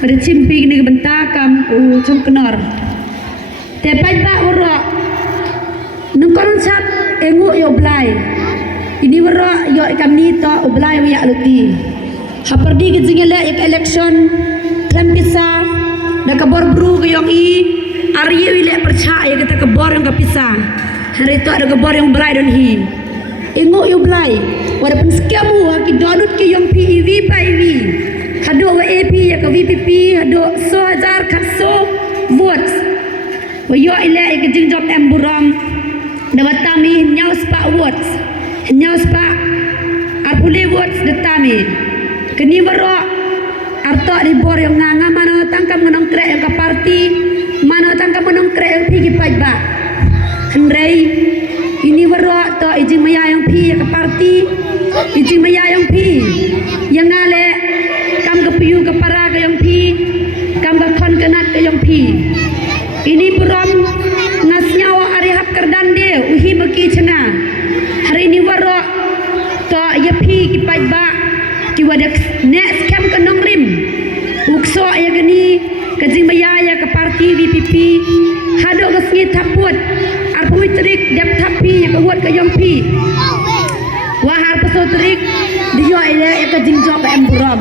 pada cimpi ni bentakam cum kenor tepai ba ora nungkon chat engu yo blai ini ora yo ikam ni to blai ya luti haperdi ke jingele ek election klampisa da kabor bru ke yong i arye wile percaya kita kabor yang kapisa hari itu ada kabor yang blai don hi engu yo blai walaupun sekamu haki donut ke yong PEV by EV hado wa AP ya ke VPP hado 1000 katso votes wa yo ile ke jingjop emburam dawatami nyau spa votes nyau spa arpuli votes datami keni baro arto di bor yang nganga mana tangkam ngonong krek yang ke parti mana tangkam ngonong krek yang pigi pajba hendrei ini baro to ijing maya yang pi ke parti ijing maya yang pi yang ngale kam ke piu ke para ke yang pi kam ke kon kenat ke yang pi ini buram ngasnyawa ari hap kerdan de uhi beki cenga hari ini waro to ya pi ki pajba ki wadak next kam ke nongrim ukso ya geni ke jing maya ya ke parti VPP hado ngasngi taput arpui trik dap tapi ya ke wot ke yang pi wahar peso trik dia ile ya ke jing job em buram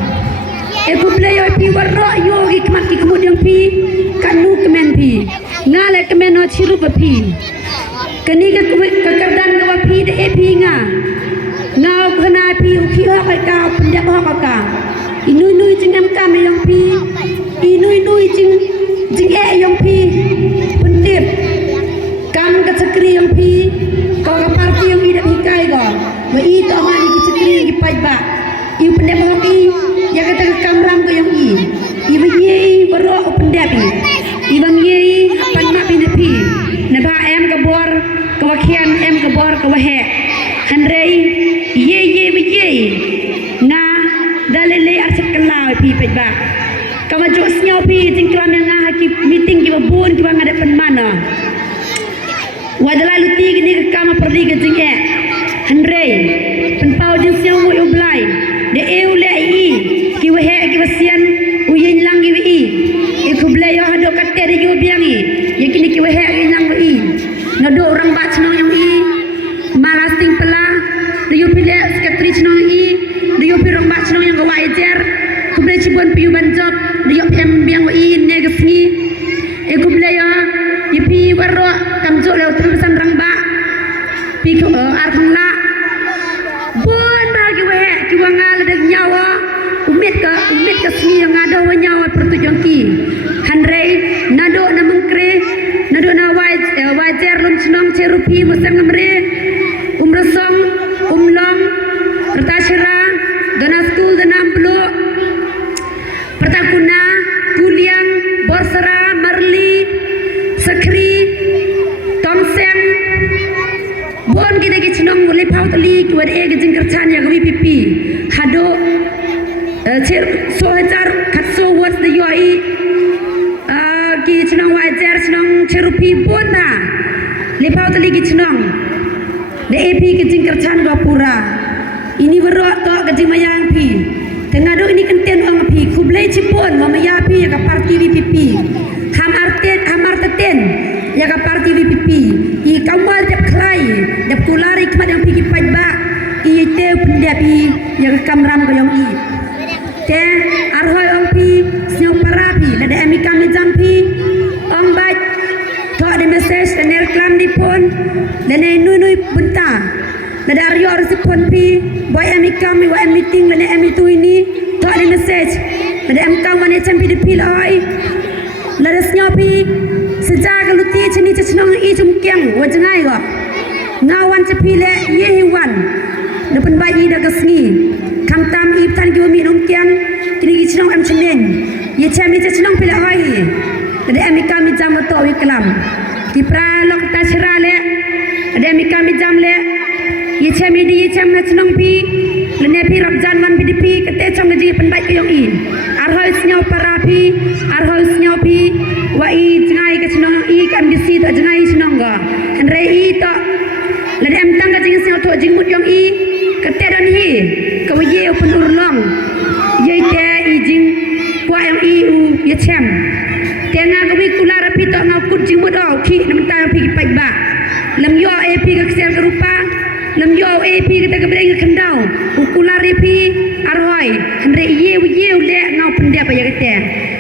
aku play yo pi warro yo hikmat ki kemudian pi kanu kemen pi ngale kemen no chiru pi kani ke kerdan ke pi de pi nga ngau kena pi uki ho ka pendak ho ka inui jingam kam yang pi inui jing yang pi pendip kam ke sekri yang pi ko ka parti yang ida hikai go wa i to ma di sekri ki pajba i pendep ho ki ya kata kamram ko yang i bagi baro pendep i bangi pan ma pi nepi na ba em ke bor ke wakian em ke bor ke wahe handrei ye bagi na dalele arsep kelau pi pajba kama jo snyau pi tingklan yang haki meeting ki babun ki bang ada pen mana wadala luti gini ke kama perdi ke jinge handrei pen pau jing snyau mo ublai de eule i ki wahe ki wasian uyin lang gi i e kublai yo hado katte de yo biangi yakini ki wahe ki lang i ngado orang ba chno yang i malasting pela de yo pile sekretari chno i de yo pi orang ba chno yang gawai jer kublai cibon piu banjop de yo em biang i ne gesni e kublai yo ipi waro kamjo le utusan rangba pi ko ar khangla bon bagi wahe ki wangal de nyawa umit ka sni yang ada nyawa pertujongki handrei nado na mengkre nado na wajer lum chnong cerupi musam ngamre umrosong umlong pertasira dana school dana plo pertakuna kuliang borsara marli sakri tongseng bon kita ki chnong muli pautli ki wad e gijing kerchan ya VPP hado cer 1000 katso was the yoi ki chnong wajar chnong cerupi bon na le pautli ki chnong de AP gijing kerchan gapura ini bero to gijing mayang pi tengah do ini kenten ong pi kublai cipon mamaya pi ya ka parti VPP ham arteten ya ka parti VPP i kamal jap klai jap kulari kmat yang pi ki pajba i te pendap i ya ka kamram ko yang i te arhoi ong pi snyo parapi lada emi kami jampi ong baj to de message dan reklam di pon dan nui bunta lada aryo arsipon pi boy emi kami wa emi meeting lada emi tu ini to de message lada em kam wane champi de pil oi lada snyo pi sejak luti chini chnong i chumkyang wajangai go ngawan chapile ye hiwan depan bayi da gasni kam tam i tan ki mi umkyang kini ki chnong am chnen ye chami chnong pile oi de ami kami jam to wi kalam ki pra lok ta sirale de ami kami jam le ye chami di ye cham na chnong pi le ne pi rabjan wan pi di pi kate chong ji pen bai ki i arhoi snyo parapi arhoi snyo pi wa i jangai ke chnong i kam di si to jangai chnong ga andre i to le em tang ka jing snyo to jing mut yong i kate don hi ka ye pun urlong ye te i jing wa yang iu ya chem tenga ko wi kulara pi to ngau kut jing modau ki nam ta pi pai ba lam yo ap ka ksel ka rupa lam yo ap ka ta ka breng khandau kulara pi arhoi hande ye le ngau pendek pa ya kete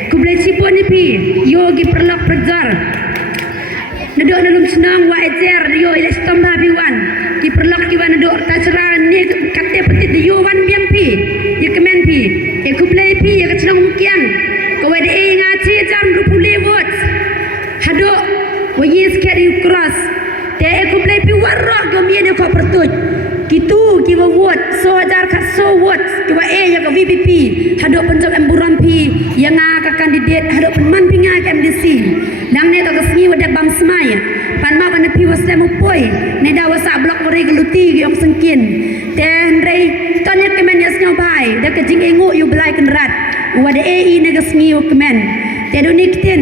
ku boleh sipon ni pi yo gi perlok perjar nadok dalam senang wa ejer yo ile stom ha pi wan ki perlok ki wan nadok ta serangan ni kate petit yo wan biang pi ya kemen pi e ku boleh pi ya senang mukiang ko wede e ngaci jam rupule vot hado wa yes carry cross te e ku boleh pi warok go mi ne ko pertuj gitu ki wa vot so jar ka so vot ki wa e ya ko VPP hado pencok emburan pi yang ka kandidat hado penman pi nga ka MDC nang ne to kesni wada bam smaya pan ma ban pi wasle poi ne da wasa blok wari geluti gi ong sengkin ten rei ton ya kemen ya snyo bai da ke jing engu yu blai kan rat wada e ne kesni u kemen te do niktin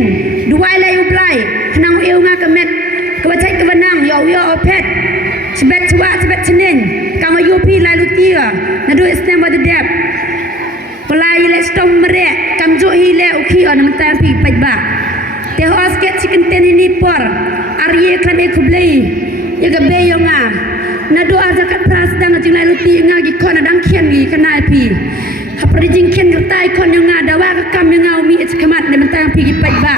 duai la yu blai knang eu nga kemet ke bacai ke benang yo yo opet sebet cuak sebet cenin kama yu pi la lutia na do stem wada dep pelai le stom merek kam jo hi le uki on mentar pi pai ba te hoas ke chicken ten ini por arye kan e kublei ya ga be yo nga na do aja kat pras dang jing lai luti nga gi kon dang kien gi kana pi hapri jing kien gertai kon yo nga dawa ka kam yo nga mi es kemat ne mentar pi gi pai ba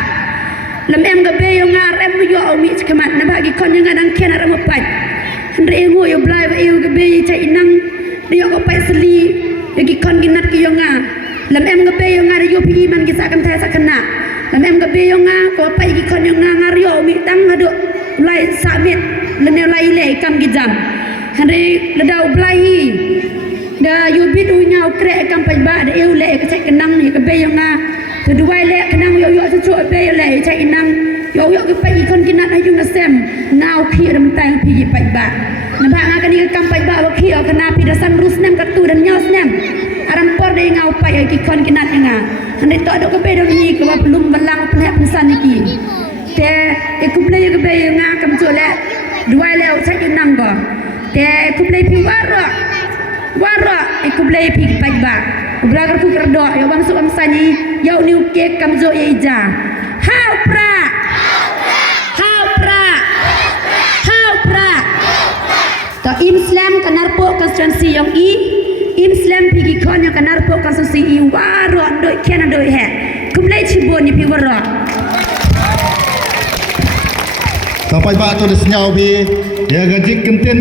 lam em ga be yo nga rem yo mi es kemat na ba gi kon yo nga dang kien ara mo pai handre ngo yo blai ba yo ga be chai nang yo ko pai sli ya gi kon gi nat ki yo nga lam em ga be yo nga yo pi man gi sa kam thai sa kana lam em ga be yo nga ko pai gi kon yo nga ngar yo mi tang hado lai sabit le ne lai le kam gi jam hande le dau blai da yu bit u nyau kre kam pai ba da eu le ka chai kanang ni ka be yo nga to duai le kanang yo yo chu be le chai nang yo yo ki pai kon gi nat ayu na sem ngau khi ram tang pi gi pai ba na ba nga ka ni kam pai ba wa khi o kana pi da san rus nem ka tu dan nyos nem aram por de ngau pai ki kon gi nat nga hande to do ka be do ni ka belum balang plek pesan iki te ku play ka be nga kam chu le duai le o chai nang go te ku play pi waro ku play pi pai ba ubla ka tu kerdo yo bang su am sani yo ni ke kam zo ye ja how pra to Islam kanarpo constituency yang Islam pigi kon yang kanarpo constituency i waro doi kena doi he kumlai cibon ni pi waro sampai ba to de senyau bi ya gajik kenten